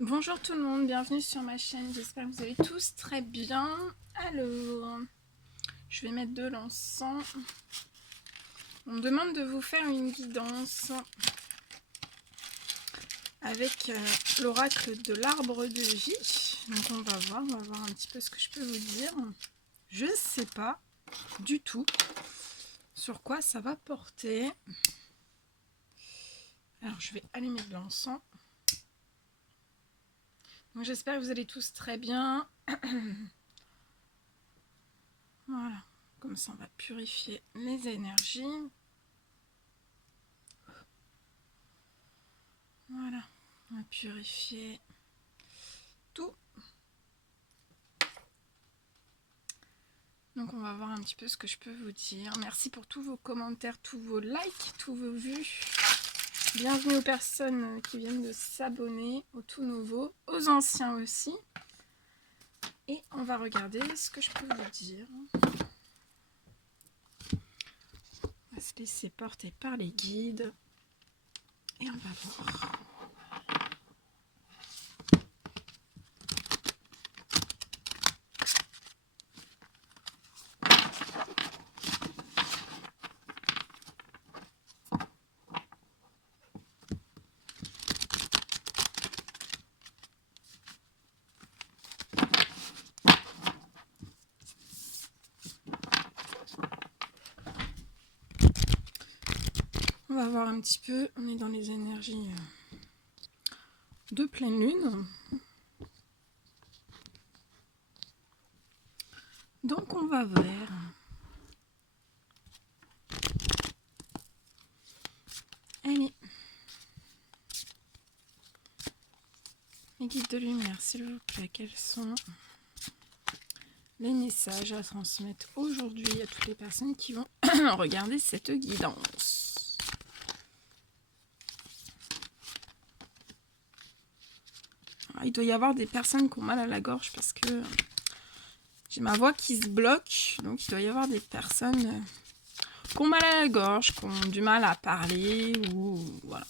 Bonjour tout le monde, bienvenue sur ma chaîne, j'espère que vous allez tous très bien. Alors, je vais mettre de l'encens. On me demande de vous faire une guidance avec l'oracle de l'arbre de vie. Donc on va voir un petit peu ce que je peux vous dire. Je ne sais pas du tout sur quoi ça va porter. Alors je vais allumer de l'encens. Donc j'espère que vous allez tous très bien. Voilà, comme ça on va purifier les énergies. Voilà, on va purifier tout. Donc on va voir un petit peu ce que je peux vous dire. Merci pour tous vos commentaires, tous vos likes, tous vos vues. Bienvenue aux personnes qui viennent de s'abonner, aux tout nouveaux, aux anciens aussi. Et on va regarder ce que je peux vous dire. On va se laisser porter par les guides. Et on va voir. On va voir un petit peu, on est dans les énergies de pleine lune. Donc on va voir. Allez. Les guides de lumière, s'il vous plaît, quels sont les messages à transmettre aujourd'hui à toutes les personnes qui vont regarder cette guidance? Alors, il doit y avoir des personnes qui ont mal à la gorge parce que j'ai ma voix qui se bloque, donc il doit y avoir des personnes qui ont mal à la gorge, qui ont du mal à parler, ou voilà,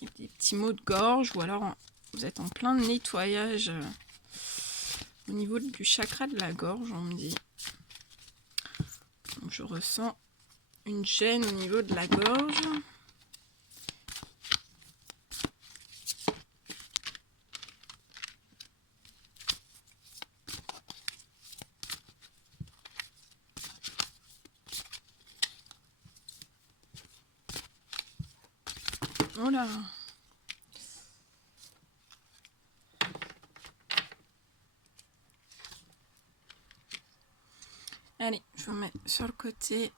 des petits maux de gorge, ou alors vous êtes en plein nettoyage au niveau du chakra de la gorge, on me dit. Donc je ressens une gêne au niveau de la gorge. Oh là! Allez, je vous mets sur le côté.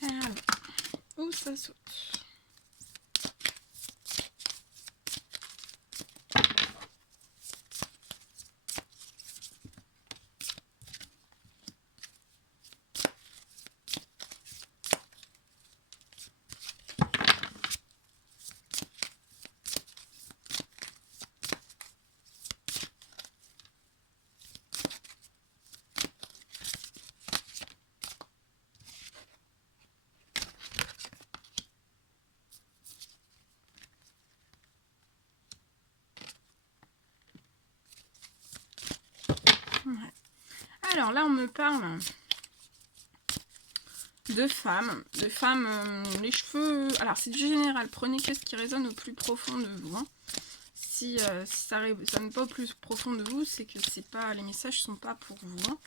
Alors, où ça saute? Ouais. Alors là, on me parle de femmes, les cheveux. Alors c'est du général, prenez ce qui résonne au plus profond de vous. Hein. Si ça ne résonne pas au plus profond de vous, c'est que c'est pas, les messages sont pas pour vous.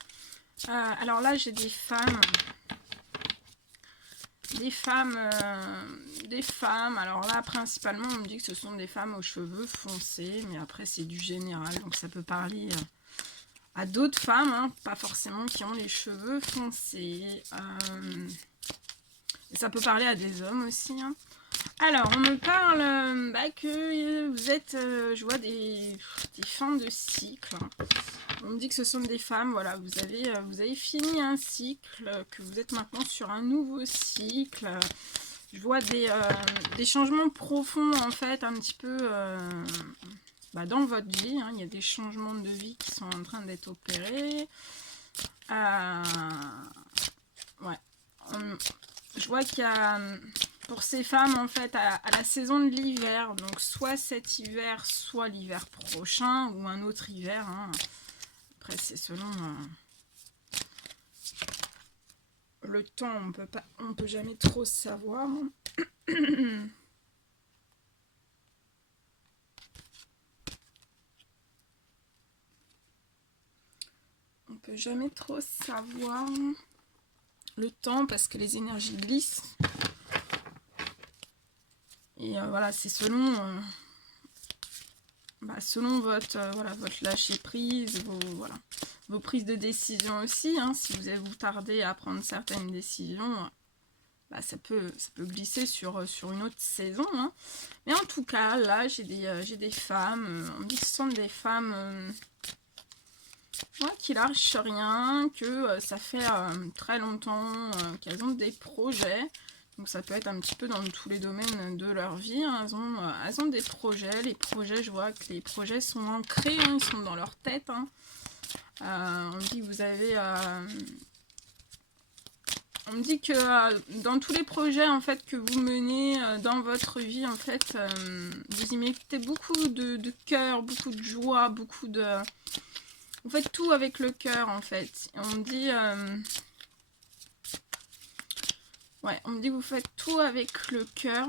Hein. Alors là, j'ai des femmes. Des femmes, alors là principalement on me dit que ce sont des femmes aux cheveux foncés, mais après c'est du général, donc ça peut parler à d'autres femmes, hein, pas forcément qui ont les cheveux foncés, et ça peut parler à des hommes aussi. Hein. Alors on me parle que vous êtes, je vois des fins de cycle. Hein. On me dit que ce sont des femmes, voilà, vous avez fini un cycle, que vous êtes maintenant sur un nouveau cycle. Je vois des changements profonds en fait, un petit peu dans votre vie. Hein. Il y a des changements de vie qui sont en train d'être opérés. Ouais. vois qu'il y a, pour ces femmes, en fait, à la saison de l'hiver, donc soit cet hiver, soit l'hiver prochain, ou un autre hiver, hein. Après, c'est selon le temps, on peut jamais trop savoir. On peut jamais trop savoir le temps parce que les énergies glissent. Et voilà, c'est selon, selon votre lâcher prise, vos prises de décision aussi. Hein. Si vous tardez à prendre certaines décisions, ça peut glisser sur une autre saison. Hein. Mais en tout cas, là, j'ai des femmes, on dit que ce sont des femmes qui lâchent rien, que ça fait très longtemps qu'elles ont des projets. Donc ça peut être un petit peu dans tous les domaines de leur vie. Hein. Elles ont des projets. Les projets, je vois que les projets sont ancrés, hein, ils sont dans leur tête. Hein. On dit que vous avez... on me dit que dans tous les projets en fait que vous menez dans votre vie, en fait, vous y mettez beaucoup de cœur, beaucoup de joie, beaucoup de... Vous faites tout avec le cœur, en fait. Et on me dit... on me dit que vous faites tout avec le cœur.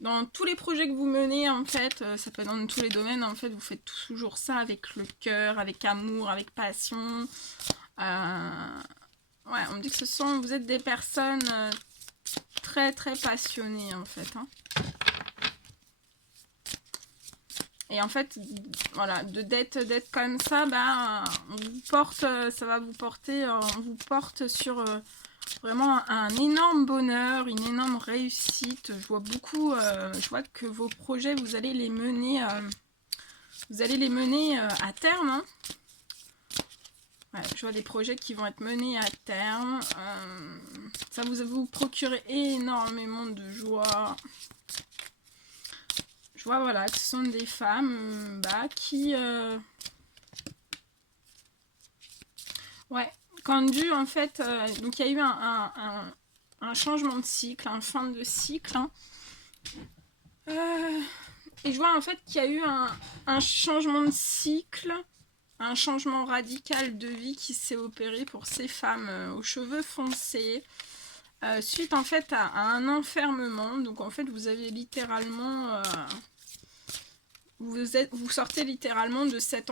Dans tous les projets que vous menez, en fait, ça peut être dans tous les domaines, en fait, vous faites toujours ça avec le cœur, avec amour, avec passion. On me dit que vous êtes des personnes très très passionnées, en fait. Hein. Et en fait, voilà, d'être comme ça, on vous porte, ça va vous porter, on vous porte sur vraiment un énorme bonheur, une énorme réussite. Je vois beaucoup, je vois que vos projets, vous allez les mener à terme. Hein. Ouais, je vois des projets qui vont être menés à terme. Ça vous procurer énormément de joie. Je vois, voilà, que ce sont des femmes qui... quand dû, en fait, donc il y a eu un changement de cycle, un fin de cycle. Hein. Et je vois, en fait, qu'il y a eu un changement de cycle, un changement radical de vie qui s'est opéré pour ces femmes aux cheveux foncés. Suite en fait à un enfermement, donc en fait vous avez littéralement vous sortez littéralement de cet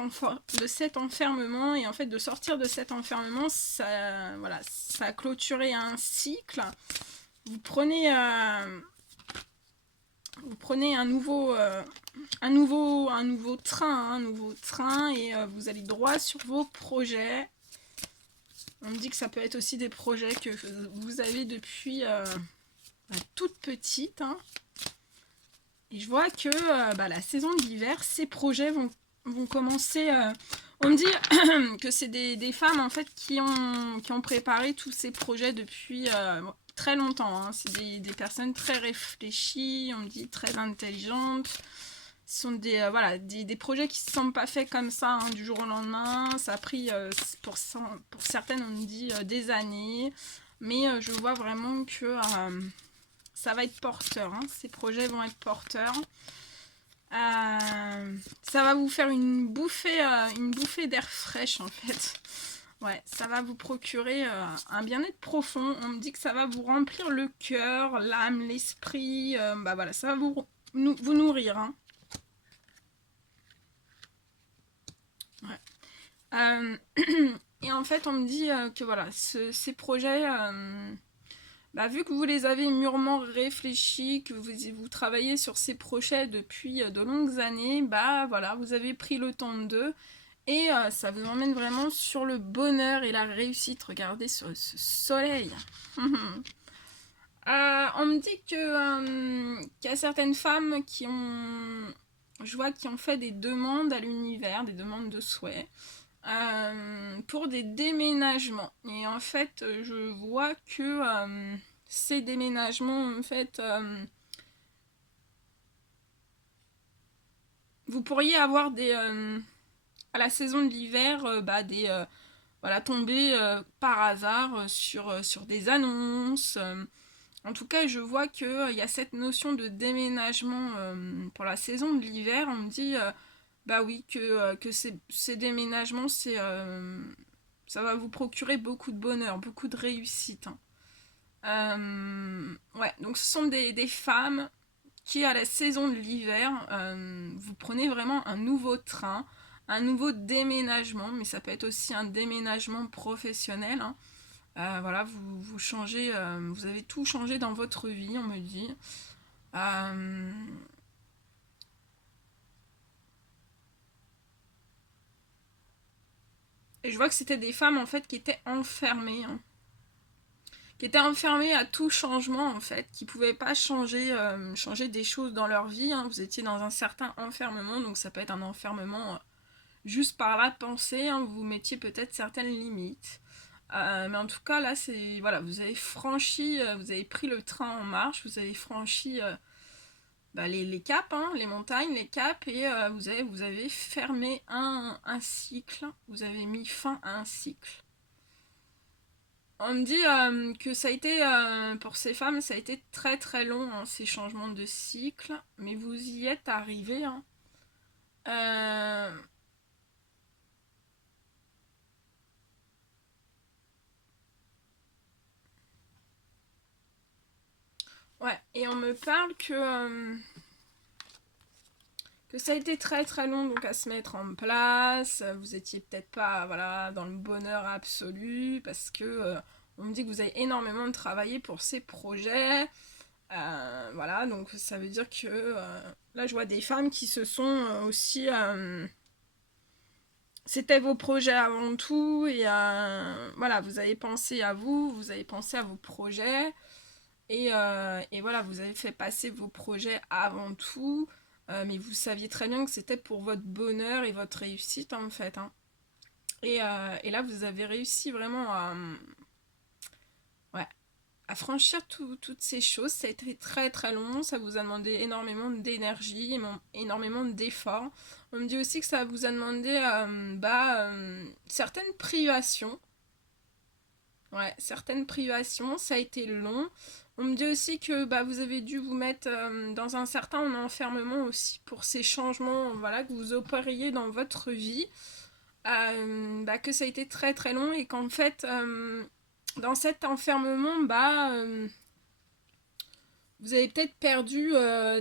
enfermement, et en fait de sortir de cet enfermement, ça a clôturé un cycle. Vous prenez un nouveau train, et vous allez droit sur vos projets. On me dit que ça peut être aussi des projets que vous avez depuis toute petite. Hein. Et je vois que la saison d'hiver, ces projets vont commencer... on me dit que c'est des femmes en fait qui ont préparé tous ces projets depuis très longtemps. Hein. C'est des personnes très réfléchies, on me dit très intelligentes. Ce sont des projets qui ne se sont pas faits comme ça, hein, du jour au lendemain. Ça a pris, pour certaines, on me dit, des années. Mais je vois vraiment que ça va être porteur. Hein. Ces projets vont être porteurs. Ça va vous faire une bouffée d'air fraîche, en fait. Ouais, ça va vous procurer un bien-être profond. On me dit que ça va vous remplir le cœur, l'âme, l'esprit. Ça va vous nourrir. Hein. Et en fait on me dit que voilà, ces projets, vu que vous les avez mûrement réfléchis, que vous travaillez sur ces projets depuis de longues années, vous avez pris le temps d'eux, et ça vous emmène vraiment sur le bonheur et la réussite. Regardez ce soleil. On me dit qu'il y a certaines femmes qui ont fait des demandes à l'univers, des demandes de souhait. Pour des déménagements, et en fait je vois que ces déménagements, en fait, vous pourriez avoir à la saison de l'hiver voilà, tomber par hasard sur des annonces. En tout cas, je vois qu'il y a cette notion de déménagement pour la saison de l'hiver. On me dit, bah oui, que ces déménagements, ça va vous procurer beaucoup de bonheur, beaucoup de réussite, hein. Ouais, donc ce sont des femmes qui, à la saison de l'hiver, vous prenez vraiment un nouveau train, un nouveau déménagement, mais ça peut être aussi un déménagement professionnel, hein. Voilà, vous changez, vous avez tout changé dans votre vie, on me dit. Euh, et je vois que c'était des femmes en fait qui étaient enfermées, hein, qui étaient enfermées à tout changement en fait, qui pouvaient pas changer des choses dans leur vie, hein. Vous étiez dans un certain enfermement, donc ça peut être un enfermement juste par la pensée, hein, vous mettiez peut-être certaines limites. Mais en tout cas, là, c'est voilà, vous avez franchi, vous avez pris le train en marche, vous avez franchi bah, les caps, hein, les montagnes, les caps, et vous avez fermé un cycle, vous avez mis fin à un cycle. On me dit que ça a été, pour ces femmes, ça a été très très long, hein, ces changements de cycle, mais vous y êtes arrivés, hein. Euh, ouais, et on me parle que ça a été très très long donc à se mettre en place. Vous étiez peut-être pas voilà dans le bonheur absolu parce que on me dit que vous avez énormément travaillé pour ces projets. Voilà, donc ça veut dire que là je vois des femmes qui se sont aussi c'était vos projets avant tout et voilà, vous avez pensé à vous, vous avez pensé à vos projets et voilà, vous avez fait passer vos projets avant tout, mais vous saviez très bien que c'était pour votre bonheur et votre réussite en fait, hein. Et là, vous avez réussi vraiment ouais, à franchir toutes ces choses. Ça a été très très long, ça vous a demandé énormément d'énergie, énormément d'efforts. On me dit aussi que ça vous a demandé certaines privations. Ouais, certaines privations, ça a été long. On me dit aussi que bah, vous avez dû vous mettre dans un certain enfermement aussi pour ces changements voilà, que vous opériez dans votre vie. Bah, que ça a été très très long et qu'en fait, dans cet enfermement, vous avez peut-être perdu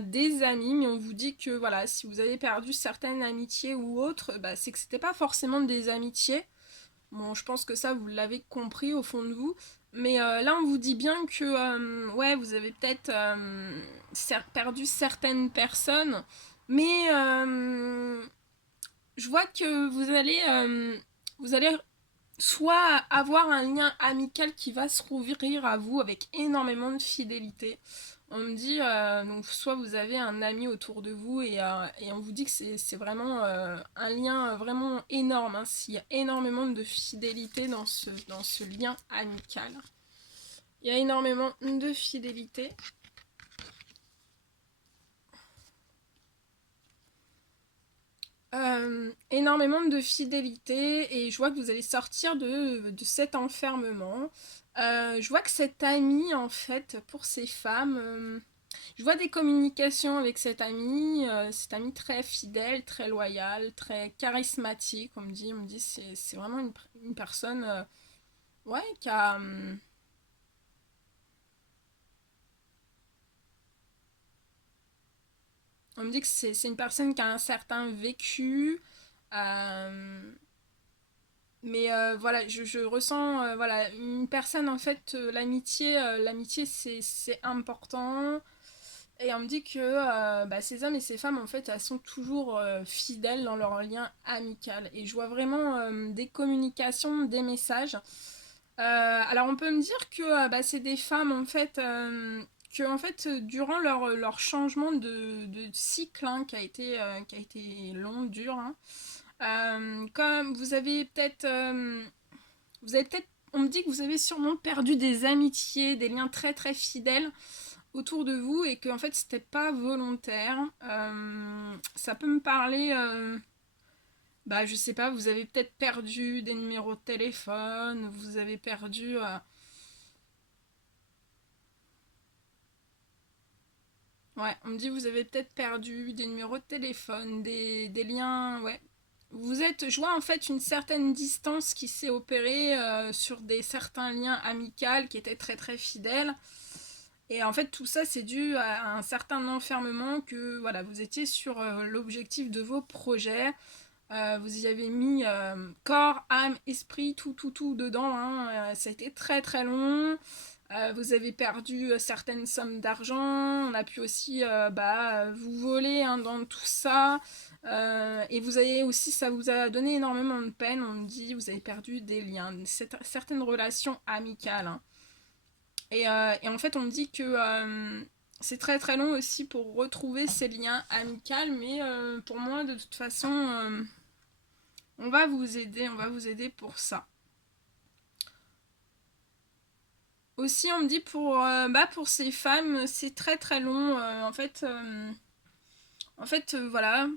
des amis, mais on vous dit que voilà, si vous avez perdu certaines amitiés ou autres, bah, c'est que c'était pas forcément des amitiés. Bon, je pense que ça, vous l'avez compris au fond de vous. Mais là, on vous dit bien que ouais, vous avez peut-être perdu certaines personnes. Mais je vois que vous allez soit avoir un lien amical qui va se rouvrir à vous avec énormément de fidélité. On me dit, donc soit vous avez un ami autour de vous et on vous dit que c'est vraiment un lien vraiment énorme, hein, s'il y a énormément de fidélité dans ce lien amical. Il y a énormément de fidélité. Énormément de fidélité et je vois que vous allez sortir de cet enfermement. Je vois que cet ami, en fait, pour ces femmes, je vois des communications avec cet ami très fidèle, très loyal, très charismatique. On me dit c'est vraiment une personne ouais, qui a... on me dit que c'est une personne qui a un certain vécu. Euh, Mais voilà, je ressens voilà, une personne en fait, l'amitié c'est important. Et on me dit que bah, ces hommes et ces femmes en fait elles sont toujours fidèles dans leur lien amical. Et je vois vraiment des communications, des messages. Alors on peut me dire que bah, c'est des femmes en fait que en fait durant leur changement de cycle hein, qui a été long, dur, hein, comme vous avez peut-être, on me dit que vous avez sûrement perdu des amitiés, des liens très très fidèles autour de vous et que en fait c'était pas volontaire. Ça peut me parler bah je sais pas, vous avez peut-être perdu des numéros de téléphone, vous avez perdu... Ouais, on me dit vous avez peut-être perdu des numéros de téléphone, des liens, ouais. Vous êtes, je vois en fait une certaine distance qui s'est opérée sur certains liens amicaux qui étaient très très fidèles. Et en fait tout ça c'est dû à un certain enfermement que voilà, vous étiez sur l'objectif de vos projets. Vous y avez mis corps, âme, esprit, tout dedans, hein. Ça a été très très long. Vous avez perdu certaines sommes d'argent. On a pu aussi vous voler, hein, dans tout ça. Et vous avez aussi, ça vous a donné énormément de peine. On me dit, vous avez perdu des liens, certaines relations amicales, hein. Et en fait, on me dit que c'est très très long aussi pour retrouver ces liens amicaux. Mais pour moi, de toute façon, on va vous aider pour ça. Aussi, on me dit pour ces femmes, c'est très très long. Voilà.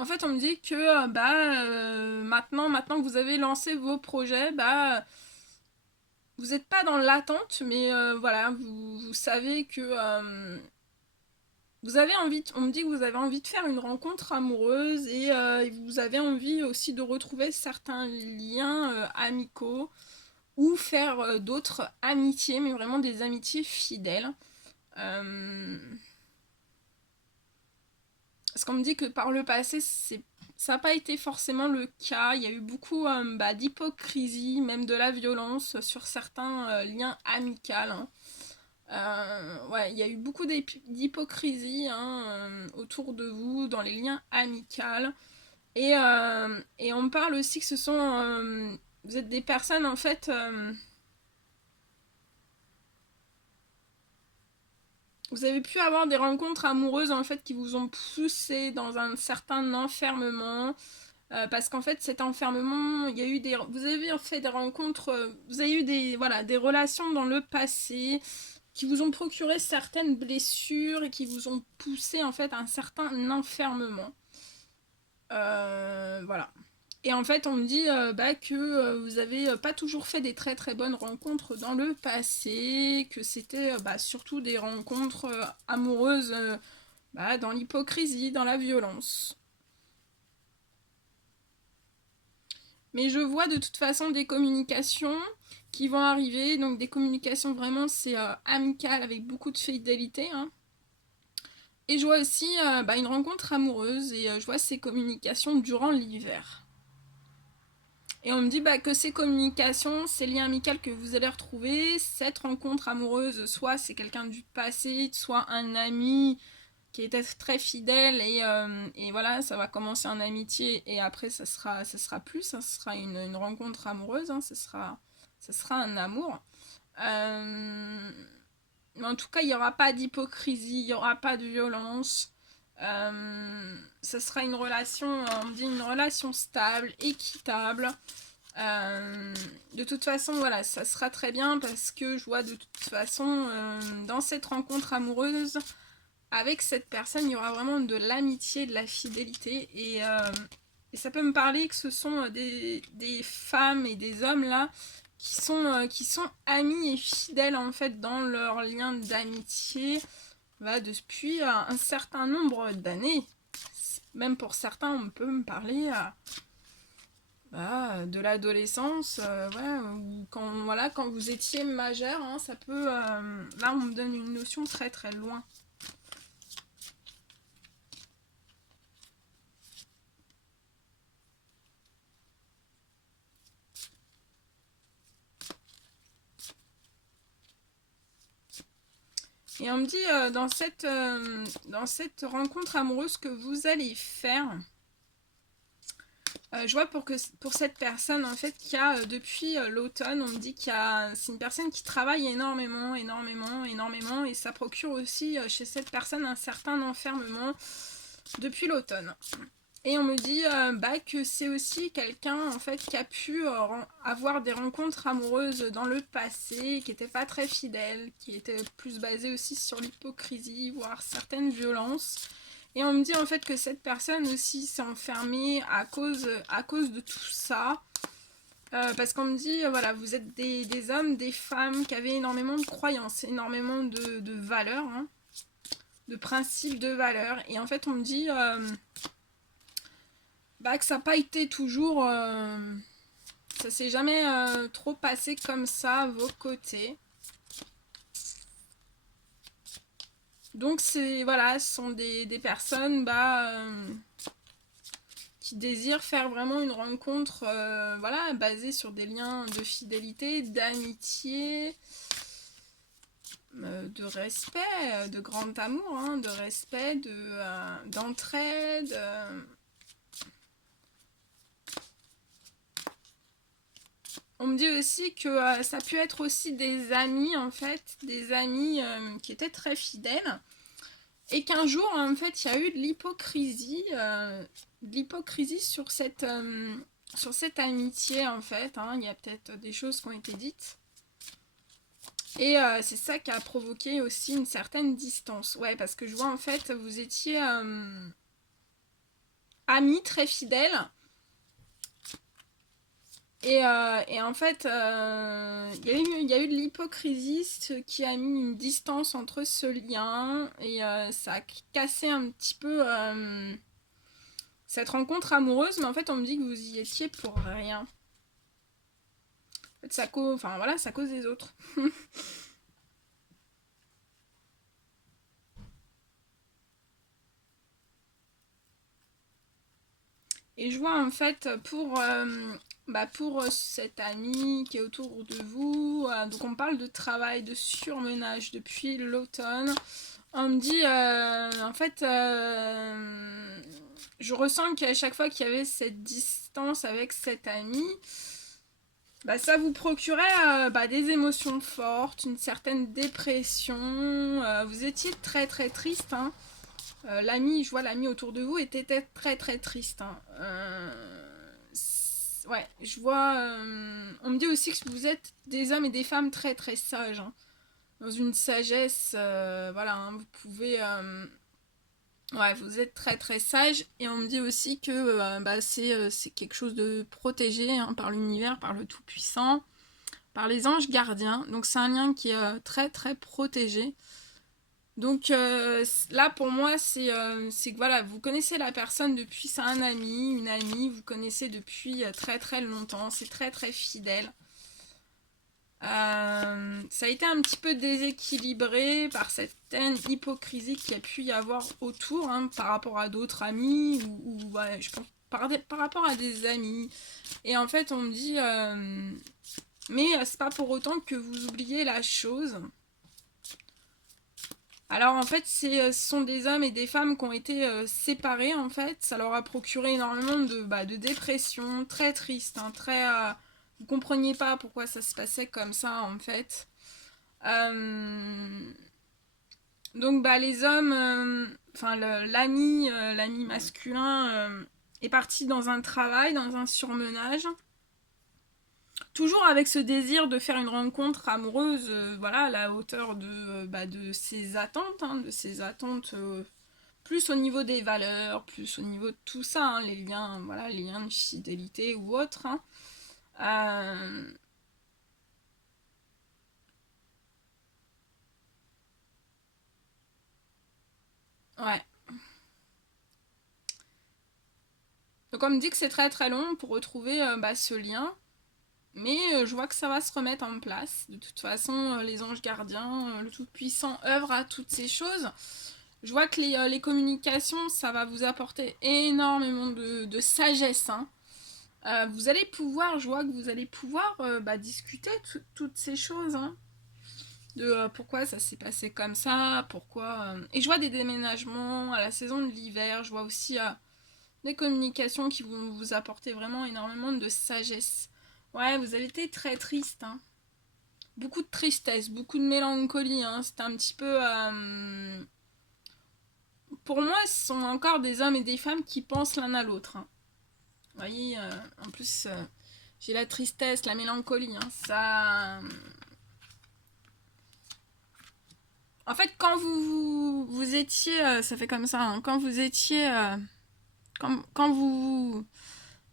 En fait, on me dit que maintenant que vous avez lancé vos projets, vous n'êtes pas dans l'attente, mais voilà, vous savez que vous avez envie, on me dit que vous avez envie de faire une rencontre amoureuse et vous avez envie aussi de retrouver certains liens amicaux ou faire d'autres amitiés, mais vraiment des amitiés fidèles. Euh, Parce qu'on me dit que par le passé, ça n'a pas été forcément le cas. Il y a eu beaucoup d'hypocrisie, même de la violence sur certains liens amicaux, hein. Ouais, il y a eu beaucoup d'hypocrisie, hein, autour de vous, dans les liens amicaux. Et on me parle aussi que ce sont... vous êtes des personnes, en fait... vous avez pu avoir des rencontres amoureuses, en fait, qui vous ont poussé dans un certain enfermement. Parce qu'en fait, cet enfermement, il y a eu vous avez fait des rencontres, vous avez eu des relations dans le passé qui vous ont procuré certaines blessures et qui vous ont poussé en fait à un certain enfermement. Voilà. Et en fait, on me dit que vous avez pas toujours fait des très très bonnes rencontres dans le passé, que c'était surtout des rencontres amoureuses dans l'hypocrisie, dans la violence. Mais je vois de toute façon des communications qui vont arriver, donc des communications vraiment c'est amical avec beaucoup de fidélité, hein. Et je vois aussi une rencontre amoureuse et je vois ces communications durant l'hiver. Et on me dit que ces communications, ces liens amicaux que vous allez retrouver, cette rencontre amoureuse, soit c'est quelqu'un du passé, soit un ami qui était très fidèle et voilà, ça va commencer en amitié et après ça sera plus, ça sera une rencontre amoureuse, hein, ça sera un amour. Mais en tout cas, il n'y aura pas d'hypocrisie, il n'y aura pas de violence. Ça sera une relation, on me dit une relation stable, équitable. De toute façon, voilà, ça sera très bien parce que je vois de toute façon, dans cette rencontre amoureuse, avec cette personne, il y aura vraiment de l'amitié, de la fidélité. Et ça peut me parler que ce sont des femmes et des hommes là qui sont amis et fidèles en fait dans leur lien d'amitié depuis un certain nombre d'années. Même pour certains, on peut me parler de l'adolescence, ouais, ou quand vous étiez majeur, hein, ça peut... là, on me donne une notion très très loin. Et on me dit dans cette rencontre amoureuse que vous allez faire, je vois pour cette personne en fait qui a depuis l'automne, on me dit c'est une personne qui travaille énormément, et ça procure aussi chez cette personne un certain enfermement depuis l'automne. Et on me dit que c'est aussi quelqu'un en fait qui a pu avoir des rencontres amoureuses dans le passé, qui n'était pas très fidèle, qui était plus basé aussi sur l'hypocrisie, voire certaines violences. Et on me dit en fait que cette personne aussi s'est enfermée à cause de tout ça. Parce qu'on me dit, voilà, vous êtes des hommes, des femmes qui avaient énormément de croyances, énormément de valeurs, hein, de principes, de valeurs. Et en fait, on me dit que ça n'a pas été toujours... ça s'est jamais trop passé comme ça à vos côtés. Donc, voilà, ce sont des personnes qui désirent faire vraiment une rencontre voilà, basée sur des liens de fidélité, d'amitié, de respect, de grand amour, hein, de respect, d'entraide. On me dit aussi que ça peut être aussi des amis, en fait, des amis qui étaient très fidèles. Et qu'un jour, en fait, il y a eu de l'hypocrisie sur cette amitié, en fait. Hein. Il y a peut-être des choses qui ont été dites. Et c'est ça qui a provoqué aussi une certaine distance. Ouais, parce que je vois, en fait, vous étiez amis très fidèles. Et en fait, il y a eu de l'hypocrisie, ce qui a mis une distance entre ce lien. Et ça a cassé un petit peu cette rencontre amoureuse. Mais en fait, on me dit que vous y étiez pour rien. En fait, ça cause des autres. Et je vois en fait pour cet ami qui est autour de vous, donc on parle de travail, de surmenage depuis l'automne. On me dit en fait je ressens qu'à chaque fois qu'il y avait cette distance avec cet ami, ça vous procurait des émotions fortes, une certaine dépression. Vous étiez très très triste, hein. Je vois l'ami autour de vous était très très triste, hein. Ouais, je vois. On me dit aussi que vous êtes des hommes et des femmes très très sages, hein. Dans une sagesse, voilà, hein, vous pouvez. Ouais, vous êtes très très sages. Et on me dit aussi que c'est quelque chose de protégé, hein, par l'univers, par le Tout-Puissant, par les anges gardiens. Donc c'est un lien qui est très très protégé. Donc là pour moi c'est que voilà, vous connaissez la personne depuis, c'est un ami, une amie, vous connaissez depuis très très longtemps, c'est très très fidèle. Ça a été un petit peu déséquilibré par certaine hypocrisie qu'il y a pu y avoir autour, hein, par rapport à d'autres amis ou ouais, je pense par rapport à des amis. Et en fait on me dit mais c'est pas pour autant que vous oubliez la chose. Alors en fait, ce sont des hommes et des femmes qui ont été séparés en fait. Ça leur a procuré énormément de dépression, très triste, hein, très. Vous compreniez pas pourquoi ça se passait comme ça en fait. Euh, donc les hommes, enfin l'ami masculin est parti dans un travail, dans un surmenage. Toujours avec ce désir de faire une rencontre amoureuse, voilà, à la hauteur de ses attentes, hein, de ses attentes plus au niveau des valeurs, plus au niveau de tout ça, hein, les liens, voilà, les liens de fidélité ou autre. Hein. Euh, ouais. Donc on me dit que c'est très très long pour retrouver ce lien, mais je vois que ça va se remettre en place. De toute façon, les anges gardiens, le Tout-Puissant œuvre à toutes ces choses. Je vois que les communications, ça va vous apporter énormément de sagesse. Hein. Vous allez pouvoir, je vois que vous allez pouvoir discuter toutes ces choses. Hein, de pourquoi ça s'est passé comme ça, pourquoi... Et je vois des déménagements à la saison de l'hiver. Je vois aussi des communications qui vont vous apporter vraiment énormément de sagesse. Ouais, vous avez été très triste. Hein. Beaucoup de tristesse, beaucoup de mélancolie. Hein. C'était un petit peu... pour moi, ce sont encore des hommes et des femmes qui pensent l'un à l'autre. Hein. Vous voyez, en plus, j'ai la tristesse, la mélancolie. Hein, ça... En fait, quand vous étiez... ça fait comme ça. Hein, quand vous étiez... quand vous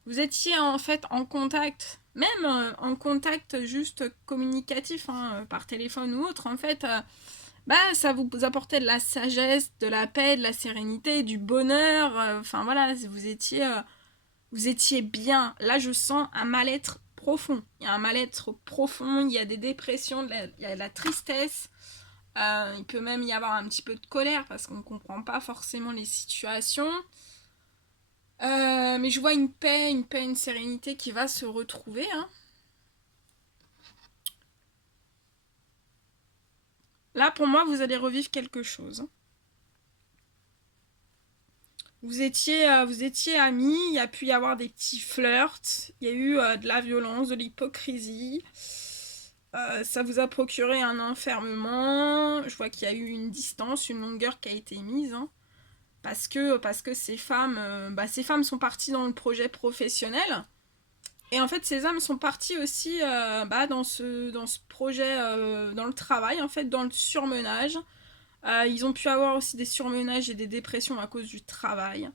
étiez en fait en contact, même en contact juste communicatif, hein, par téléphone ou autre, en fait, ça vous apportait de la sagesse, de la paix, de la sérénité, du bonheur. Enfin voilà, vous étiez bien. Là, je sens un mal-être profond. Il y a un mal-être profond, il y a des dépressions, il y a de la tristesse. Il peut même y avoir un petit peu de colère parce qu'on ne comprend pas forcément les situations. Mais je vois une paix, une sérénité qui va se retrouver. Hein. Là, pour moi, vous allez revivre quelque chose. Vous étiez amis, il y a pu y avoir des petits flirts, il y a eu de la violence, de l'hypocrisie. Ça vous a procuré un enfermement. Je vois qu'il y a eu une distance, une longueur qui a été mise. Hein. Parce que ces femmes sont parties dans le projet professionnel. Et en fait, ces hommes sont partis aussi dans ce projet, dans le travail, en fait, dans le surmenage. Ils ont pu avoir aussi des surmenages et des dépressions à cause du travail.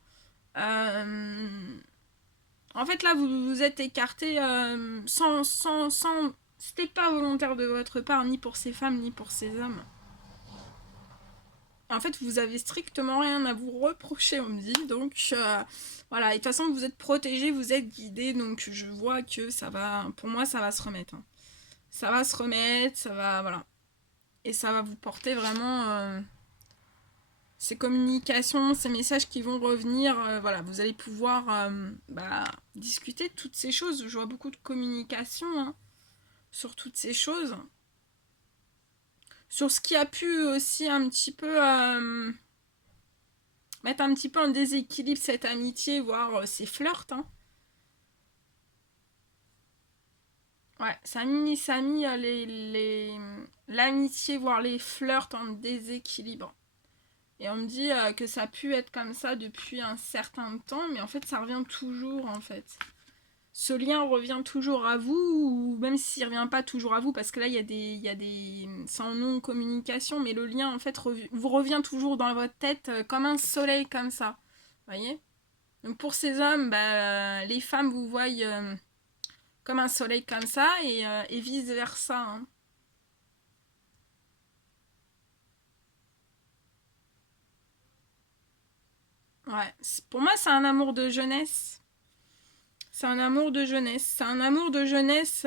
En fait, là, vous vous êtes écartés sans... C'était pas volontaire de votre part, ni pour ces femmes, ni pour ces hommes. En fait, vous avez strictement rien à vous reprocher, on me dit. Donc, voilà. Et de toute façon, vous êtes protégés, vous êtes guidés. Donc, je vois que ça va... Pour moi, ça va se remettre. Hein. Ça va se remettre, ça va... Voilà. Et ça va vous porter vraiment... ces communications, ces messages qui vont revenir. Voilà, vous allez pouvoir discuter de toutes ces choses. Je vois beaucoup de communication hein, sur toutes ces choses. Sur ce qui a pu aussi un petit peu... mettre un petit peu en déséquilibre cette amitié, voire ces flirts. Hein. Ouais, ça a mis l'amitié, voire les flirts en déséquilibre. Et on me dit que ça a pu être comme ça depuis un certain temps, mais en fait ça revient toujours en fait. Ce lien revient toujours à vous, ou même s'il ne revient pas toujours à vous, parce que là il y a des sans non-communication, mais le lien en fait vous revient toujours dans votre tête comme un soleil comme ça. Vous voyez? Donc pour ces hommes, les femmes vous voient comme un soleil comme ça, et vice versa. Hein. Ouais. Pour moi c'est un amour de jeunesse. C'est un amour de jeunesse. C'est un amour de jeunesse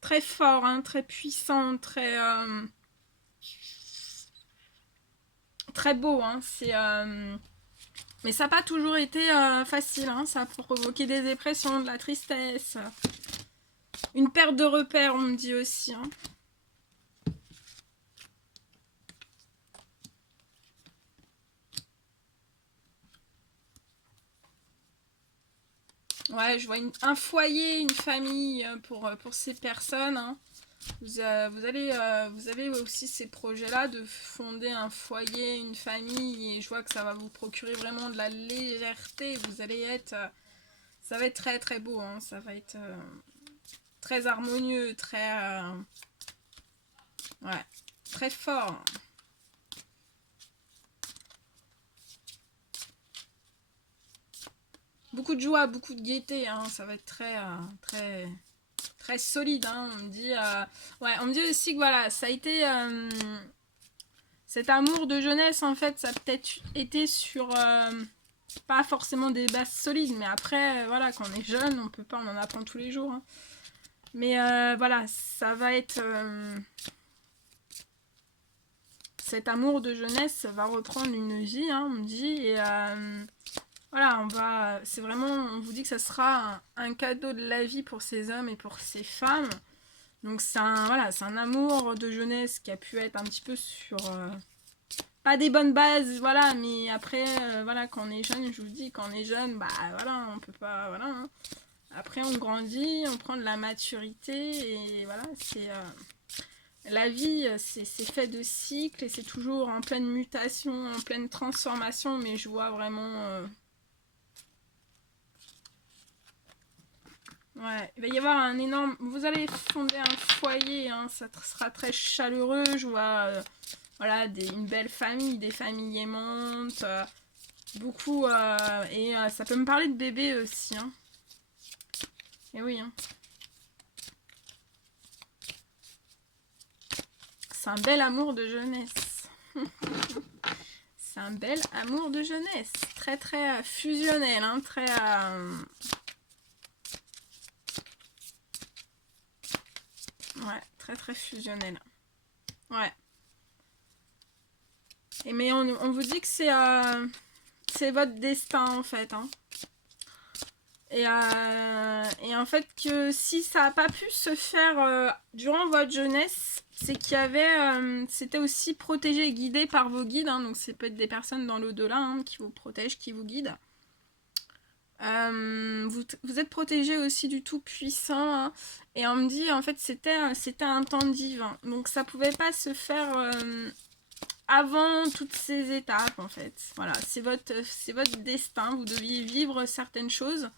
très fort, hein, très puissant, très beau. Hein. Mais ça n'a pas toujours été facile. Hein. Ça a provoqué des dépressions, de la tristesse. Une perte de repères, on me dit aussi. Hein. Ouais, je vois un foyer, une famille pour ces personnes. Hein. Vous avez aussi ces projets-là de fonder un foyer, une famille, et je vois que ça va vous procurer vraiment de la légèreté. Vous allez être, ça va être très très beau, hein. Ça va être très harmonieux, ouais, très fort. Beaucoup de joie, beaucoup de gaieté, hein. Ça va être très solide. Hein. On me dit, on me dit aussi que voilà, ça a été cet amour de jeunesse en fait, ça a peut-être été sur pas forcément des bases solides, mais après voilà, quand on est jeune, on en apprend tous les jours. Hein. Mais voilà, ça va être cet amour de jeunesse va reprendre une vie, hein, on me dit, et voilà, c'est vraiment, on vous dit que ça sera un cadeau de la vie pour ces hommes et pour ces femmes. Donc c'est un amour de jeunesse qui a pu être un petit peu sur pas des bonnes bases, voilà, mais après voilà, quand on est jeune, je vous dis, quand on est jeune, voilà, on peut pas, voilà. Hein. Après on grandit, on prend de la maturité et voilà, La vie, c'est fait de cycles et c'est toujours en pleine mutation, en pleine transformation, mais je vois vraiment... Ouais, il va y avoir un énorme... Vous allez fonder un foyer, hein, ça sera très chaleureux, je vois... voilà, une belle famille, des familles aimantes, beaucoup... et ça peut me parler de bébé aussi, hein. Et oui, hein. C'est un bel amour de jeunesse. C'est un bel amour de jeunesse. Très très fusionnel, hein, très... ouais, très très fusionnel. Ouais. Et mais on vous dit que c'est votre destin en fait, hein. Et en fait que si ça n'a pas pu se faire durant votre jeunesse, c'est qu'il y avait, c'était aussi protégé et guidé par vos guides, hein, donc c'est peut-être des personnes dans l'au-delà, hein, qui vous protègent, qui vous guident. Vous êtes protégé aussi du Tout-Puissant, hein, et on me dit en fait c'était un temps divin, donc ça pouvait pas se faire avant toutes ces étapes en fait. Voilà, c'est votre destin, vous deviez vivre certaines choses.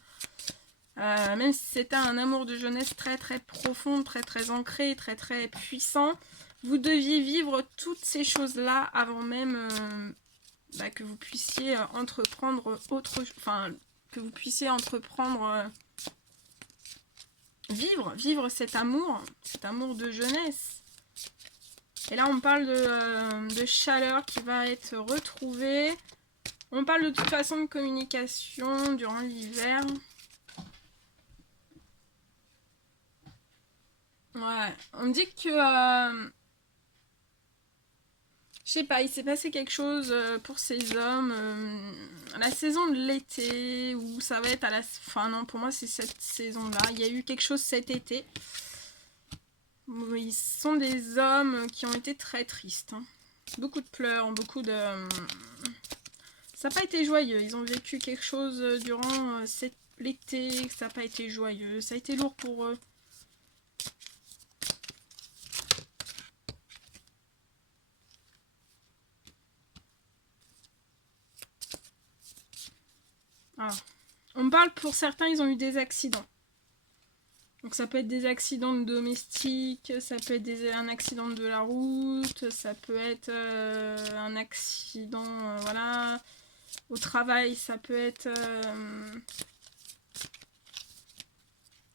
Même si c'était un amour de jeunesse très très profond, très très ancré, très très puissant, vous deviez vivre toutes ces choses-là avant même que vous puissiez entreprendre que vous puissiez entreprendre, vivre cet amour de jeunesse. Et là on parle de chaleur qui va être retrouvée. On parle de toute façon de communication durant l'hiver. Ouais, on me dit que... je sais pas, il s'est passé quelque chose pour ces hommes. La saison de l'été, ou ça va être à la... Enfin non, pour moi c'est cette saison-là. Il y a eu quelque chose cet été. Ils sont des hommes qui ont été très tristes, hein. Beaucoup de pleurs, beaucoup de... ça n'a pas été joyeux. Ils ont vécu quelque chose durant l'été, ça n'a pas été joyeux. Ça a été lourd pour eux. Alors, on me parle pour certains, ils ont eu des accidents. Donc ça peut être des accidents domestiques, ça peut être un accident de la route, ça peut être un accident, voilà, au travail, ça peut être...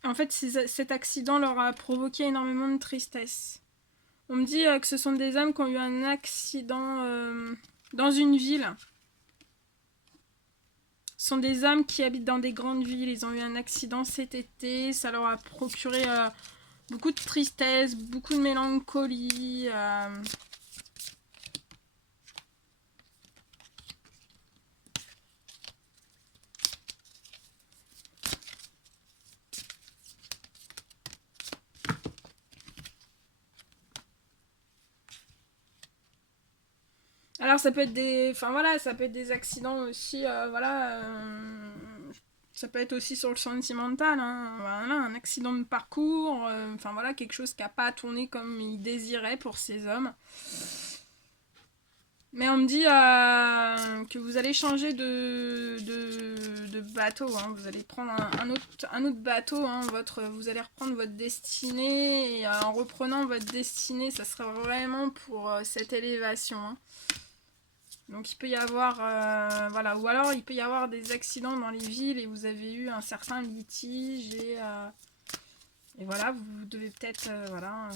En fait, cet accident leur a provoqué énormément de tristesse. On me dit que ce sont des hommes qui ont eu un accident dans une ville. Ce sont des hommes qui habitent dans des grandes villes. Ils ont eu un accident cet été. Ça leur a procuré beaucoup de tristesse, beaucoup de mélancolie. Alors ça peut être des... Enfin voilà, ça peut être des accidents aussi, voilà... ça peut être aussi sur le sentimental, hein, voilà, un accident de parcours, enfin voilà, quelque chose qui n'a pas tourné comme il désirait pour ces hommes. Mais on me dit que vous allez changer de bateau, hein. Vous allez prendre un autre bateau, hein. Vous allez reprendre votre destinée, et en reprenant votre destinée, ça sera vraiment pour cette élévation, hein. Donc il peut y avoir, voilà, ou alors il peut y avoir des accidents dans les villes et vous avez eu un certain litige et voilà, vous devez peut-être, voilà...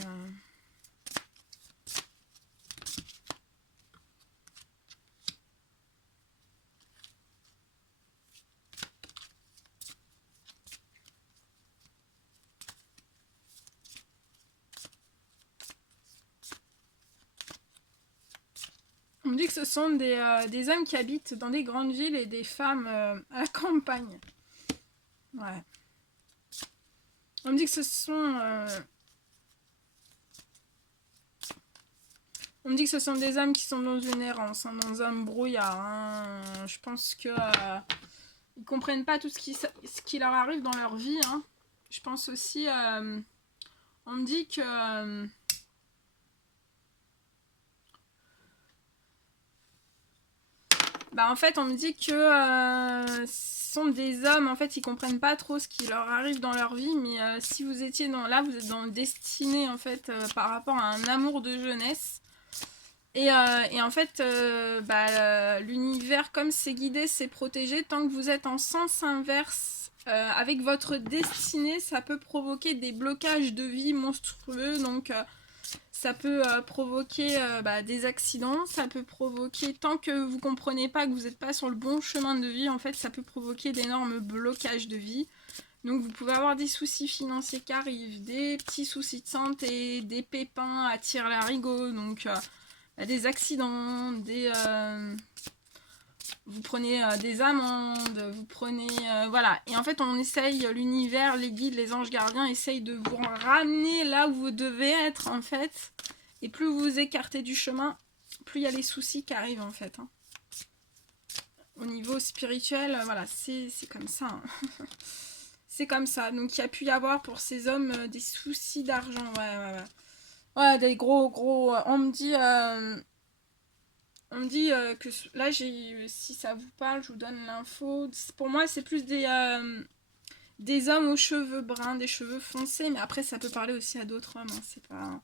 On me dit que ce sont des hommes qui habitent dans des grandes villes et des femmes à la campagne. Ouais. On me dit que ce sont... on me dit que ce sont des hommes qui sont dans une errance, hein, dans un brouillard, hein. Je pense que... ils comprennent pas tout ce qui leur arrive dans leur vie, hein. Je pense aussi... on me dit que... Bah en fait on me dit que ce sont des hommes, en fait ils comprennent pas trop ce qui leur arrive dans leur vie, mais si vous étiez là, vous êtes dans le destiné en fait par rapport à un amour de jeunesse. Et en fait, l'univers, comme c'est guidé, c'est protégé, tant que vous êtes en sens inverse avec votre destinée, ça peut provoquer des blocages de vie monstrueux. Donc, ça peut provoquer des accidents, ça peut provoquer, tant que vous comprenez pas que vous n'êtes pas sur le bon chemin de vie, en fait, ça peut provoquer d'énormes blocages de vie. Donc vous pouvez avoir des soucis financiers qui arrivent, des petits soucis de santé, des pépins à tire-larigot, donc des accidents, vous prenez des amendes, vous prenez... voilà. Et en fait, on essaye, l'univers, les guides, les anges gardiens essayent de vous ramener là où vous devez être, en fait. Et plus vous vous écartez du chemin, plus il y a les soucis qui arrivent, en fait. Hein. Au niveau spirituel, voilà, c'est comme ça. Hein. C'est comme ça. Donc, il y a pu y avoir pour ces hommes des soucis d'argent. Ouais. Ouais, des gros... On me dit... que là, si ça vous parle, je vous donne l'info. Pour moi, c'est plus des hommes aux cheveux bruns, des cheveux foncés. Mais après, ça peut parler aussi à d'autres hommes. Hein, c'est pas...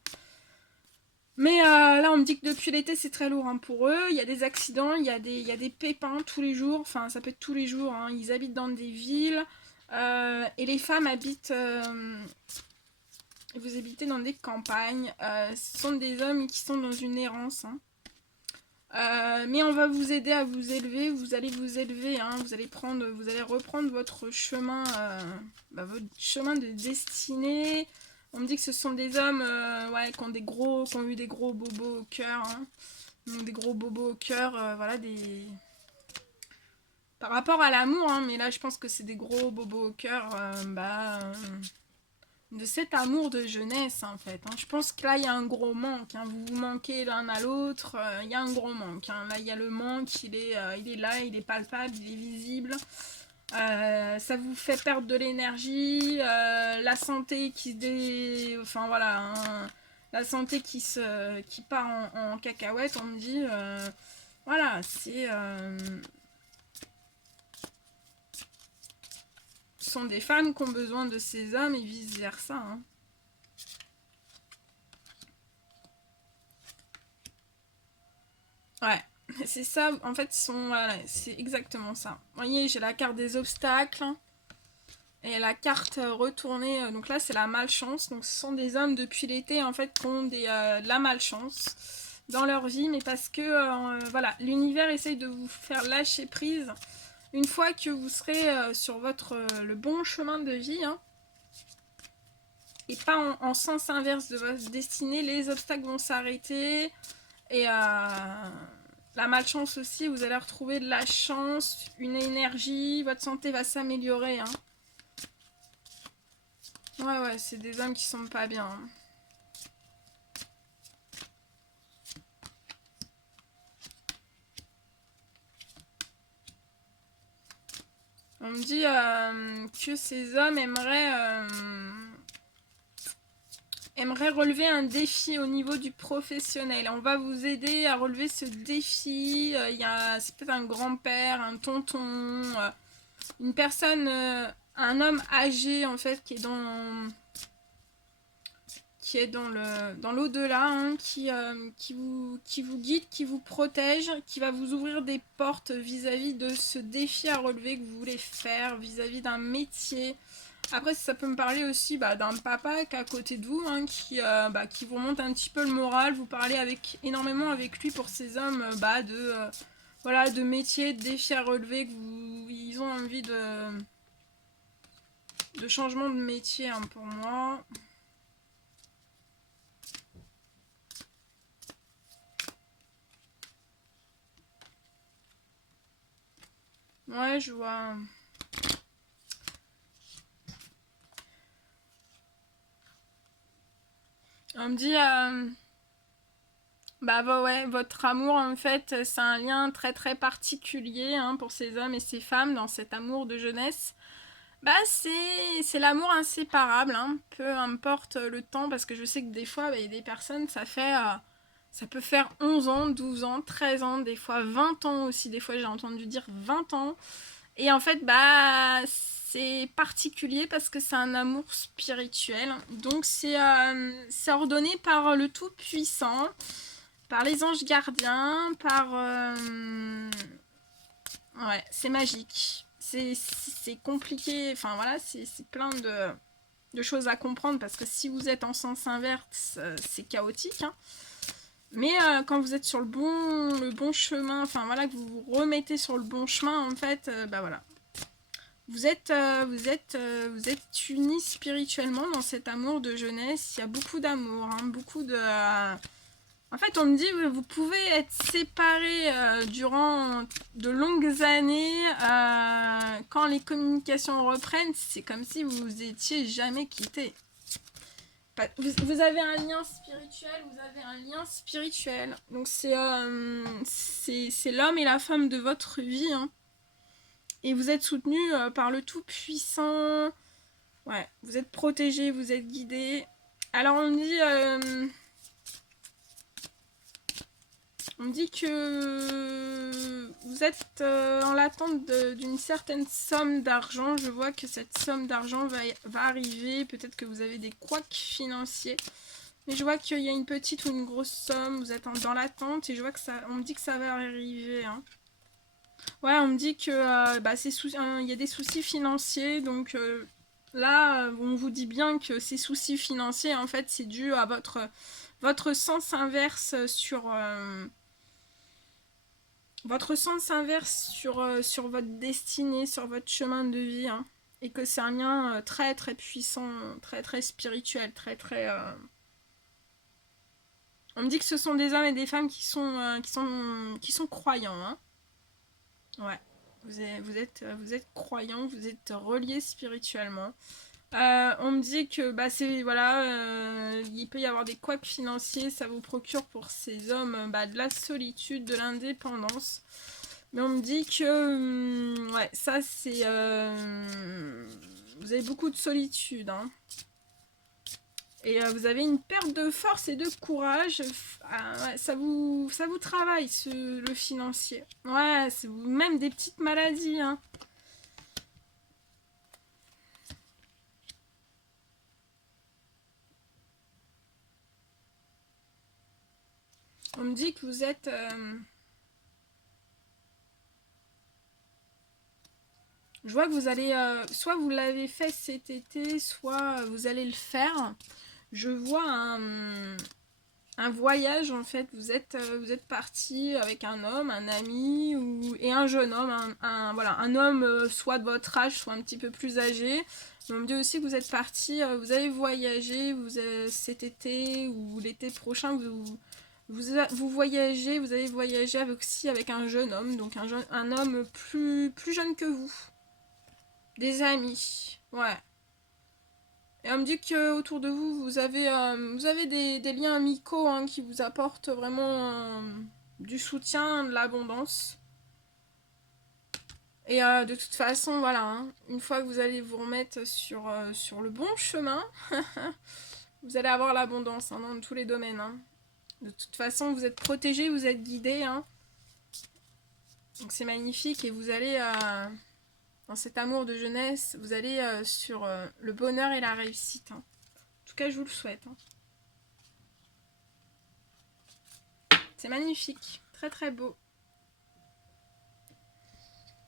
Mais là, on me dit que depuis l'été, c'est très lourd hein, pour eux. Il y a des accidents, il y a des pépins tous les jours. Enfin, ça peut être tous les jours. Hein. Ils habitent dans des villes. Et les femmes habitent... vous habitez dans des campagnes. Ce sont des hommes qui sont dans une errance. Hein. Mais on va vous aider à vous élever, vous allez vous élever, hein, vous allez reprendre votre chemin, votre chemin de destinée. On me dit que ce sont des hommes qui ont eu des gros bobos au cœur, hein. Donc des gros bobos au cœur, voilà, par rapport à l'amour, hein, mais là je pense que c'est des gros bobos au cœur, de cet amour de jeunesse en fait. Hein. Je pense que là il y a un gros manque. Hein. Vous vous manquez l'un à l'autre. Il y a un gros manque. Hein. Là il y a le manque. Il est là, il est palpable, il est visible. Ça vous fait perdre de l'énergie. La santé enfin voilà. Hein. La santé qui part en cacahuète. On me dit. Voilà, c'est. Ce sont des femmes qui ont besoin de ces hommes et vice versa. Hein. Ouais, c'est ça. En fait, voilà, c'est exactement ça. Vous voyez, j'ai la carte des obstacles et la carte retournée. Donc là, c'est la malchance. Donc ce sont des hommes depuis l'été en fait qui ont de la malchance dans leur vie, mais parce que voilà, l'univers essaye de vous faire lâcher prise. Une fois que vous serez sur le bon chemin de vie, hein, et pas en sens inverse de votre destinée, les obstacles vont s'arrêter. Et la malchance aussi, vous allez retrouver de la chance, une énergie, votre santé va s'améliorer. Hein. Ouais, c'est des hommes qui sont pas bien. Hein. On me dit que ces hommes aimeraient relever un défi au niveau du professionnel. On va vous aider à relever ce défi. C'est peut-être un grand-père, un tonton, une personne, un homme âgé en fait qui est dans l'au-delà, hein, qui vous guide, qui vous protège, qui va vous ouvrir des portes vis-à-vis de ce défi à relever que vous voulez faire, vis-à-vis d'un métier. Après, ça peut me parler aussi d'un papa qui est à côté de vous, hein, qui vous remonte un petit peu le moral. Vous parlez énormément avec lui pour ces hommes de métiers, de défis à relever, ils ont envie de changement de métier hein, pour moi. Ouais, je vois. On me dit, ouais, votre amour, en fait, c'est un lien très très particulier hein, pour ces hommes et ces femmes dans cet amour de jeunesse. C'est l'amour inséparable, hein, peu importe le temps, parce que je sais que des fois, il y a des personnes, ça fait Ça peut faire 11 ans, 12 ans, 13 ans, des fois 20 ans aussi. Des fois, j'ai entendu dire 20 ans. Et en fait, bah, c'est particulier parce que c'est un amour spirituel. Donc, c'est ordonné par le Tout-Puissant, par les anges gardiens, par... ouais, c'est magique. C'est compliqué. Enfin, voilà, c'est plein de choses à comprendre parce que si vous êtes en sens inverse, c'est chaotique, hein. Mais quand vous êtes sur le bon chemin, enfin voilà, que vous vous remettez sur le bon chemin, en fait, bah voilà. Vous êtes unis spirituellement dans cet amour de jeunesse. Il y a beaucoup d'amour, hein, beaucoup de... En fait, on me dit que vous pouvez être séparés durant de longues années. Quand les communications reprennent, c'est comme si vous vous étiez jamais quittés. Vous avez un lien spirituel, donc c'est l'homme et la femme de votre vie, hein. Et vous êtes soutenus par le Tout-Puissant. Ouais, vous êtes protégés, vous êtes guidés. Alors on me dit que vous êtes en l'attente d'une certaine somme d'argent. Je vois que cette somme d'argent va arriver. Peut-être que vous avez des couacs financiers. Mais je vois qu'il y a une petite ou une grosse somme. Vous êtes dans l'attente et je vois que on me dit que ça va arriver, hein. Ouais, on me dit que bah, il y a des soucis financiers. Donc là, on vous dit bien que ces soucis financiers, en fait, c'est dû à votre sens inverse sur... votre sens inverse sur votre destinée, sur votre chemin de vie, hein. Et que c'est un lien très très puissant, très très spirituel, très très... On me dit que ce sont des hommes et des femmes qui sont croyants, hein. Ouais, vous êtes croyants, vous êtes reliés spirituellement. On me dit que bah c'est voilà, il peut y avoir des couacs financiers, ça vous procure pour ces hommes bah, de la solitude, de l'indépendance. Mais on me dit que ouais, ça c'est vous avez beaucoup de solitude, hein. Et vous avez une perte de force et de courage. Ouais, ça vous travaille le financier. Ouais, c'est même des petites maladies, hein. On me dit que vous êtes... je vois que vous allez... soit vous l'avez fait cet été, soit vous allez le faire. Je vois un voyage, en fait. Vous êtes parti avec un homme, un ami, et un jeune homme. Voilà, un homme soit de votre âge, soit un petit peu plus âgé. On me dit aussi que vous êtes parti, vous avez voyagé cet été ou l'été prochain, vous voyagez, vous avez voyagé aussi avec un jeune homme, donc un homme plus jeune que vous. Des amis, ouais. Et on me dit qu'autour de vous, vous avez des liens amicaux, hein, qui vous apportent vraiment du soutien, de l'abondance. Et de toute façon, voilà, hein, une fois que vous allez vous remettre sur le bon chemin, vous allez avoir l'abondance, hein, dans tous les domaines, hein. De toute façon, vous êtes protégés, vous êtes guidés, hein. Donc c'est magnifique et vous allez... dans cet amour de jeunesse, vous allez sur le bonheur et la réussite, hein. En tout cas, je vous le souhaite, hein. C'est magnifique, très très beau.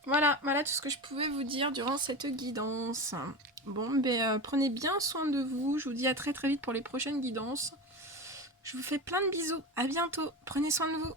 Voilà tout ce que je pouvais vous dire durant cette guidance. Bon, ben prenez bien soin de vous. Je vous dis à très très vite pour les prochaines guidances. Je vous fais plein de bisous. À bientôt. Prenez soin de vous.